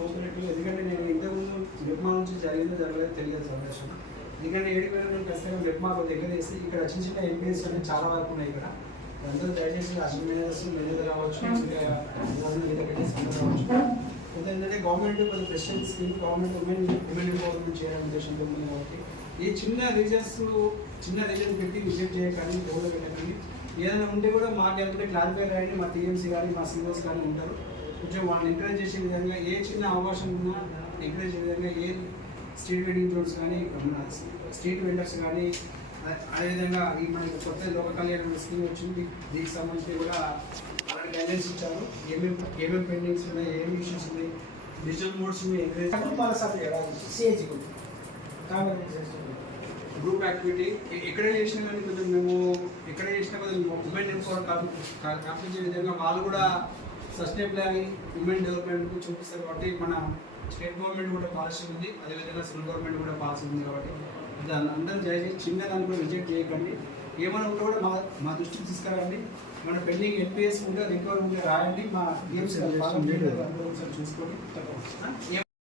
Cooperative. ఎందుకంటే నేను ఇంతకుముందు మెప్మా నుంచి జరిగిందో జరగలేదో తెలియదు సందేశం. ఎందుకంటే 7,000 నేను ఖచ్చితంగా మెప్మా కొద్దిగా దగ్గర వేసి ఇక్కడ చిన్న చిన్న ఎంపీఎస్ అనేది చాలా వరకు ఉన్నాయి ఇక్కడ. అందరూ దయచేసి అసలు మేనేజర్ కావచ్చు, కావచ్చు. కొంత ఏంటంటే గవర్నమెంట్ కొంచెం president scheme government women empowerment చేయాలనే ఉద్దేశంతో ఉంది కాబట్టి ఈ చిన్న రీజన్ పెట్టి విజిట్ చేయకండి, ఎవరో పెట్టకండి. ఏదైనా ఉంటే కూడా మాకు అనుకుంటే క్లారిఫై అయ్యండి. మా టీఎంసీ కానీ మా సీనియర్స్ కానీ ఉంటారు. కొంచెం వాళ్ళని ఎంకరేజ్ చేసే విధంగా ఏ చిన్న అవకాశం ఉన్నా ఎంకరేజ్ చేసే విధంగా ఏ స్ట్రీట్ వెడ్డింగ్ జోన్స్ కానీ స్ట్రీట్ వెండర్స్ కానీ అదేవిధంగా ఈ మనకి కొత్త లోక కళ్యాణ స్కీమ్ వచ్చింది. దీనికి సంబంధించి కూడా అలాంటి గైడెన్స్ ఇచ్చారు. ఏమేమి పెండింగ్స్ ఉన్నాయి, ఏమి ఇష్యూస్ ఉన్నాయి, digital modes encourage group activity ఎక్కడ చేసినా కానీ కొంచెం మేము ఎక్కడ చేసినా కొంచెం ఉమెన్ ఎంపవర్ కాపించే విధంగా వాళ్ళు కూడా సస్టైనబుల్ అయ్యి ఉమెన్ డెవలప్మెంట్కు చూపిస్తారు. కాబట్టి మన స్టేట్ గవర్నమెంట్ కూడా పాలసీ ఉంది, అదేవిధంగా సెంట్రల్ గవర్నమెంట్ కూడా పాలసీ ఉంది. కాబట్టి దాన్ని అందరూ దయచేసి చిన్న దాన్ని కూడా రిజెక్ట్ చేయకండి. ఏమైనా ఉంటే కూడా మా దృష్టికి తీసుకురండి. మన పెండింగ్ ఎన్పిఎస్ ఉంటే రికవర్ ఉంటే రాయండి. మా గేమ్స్ చూసుకొని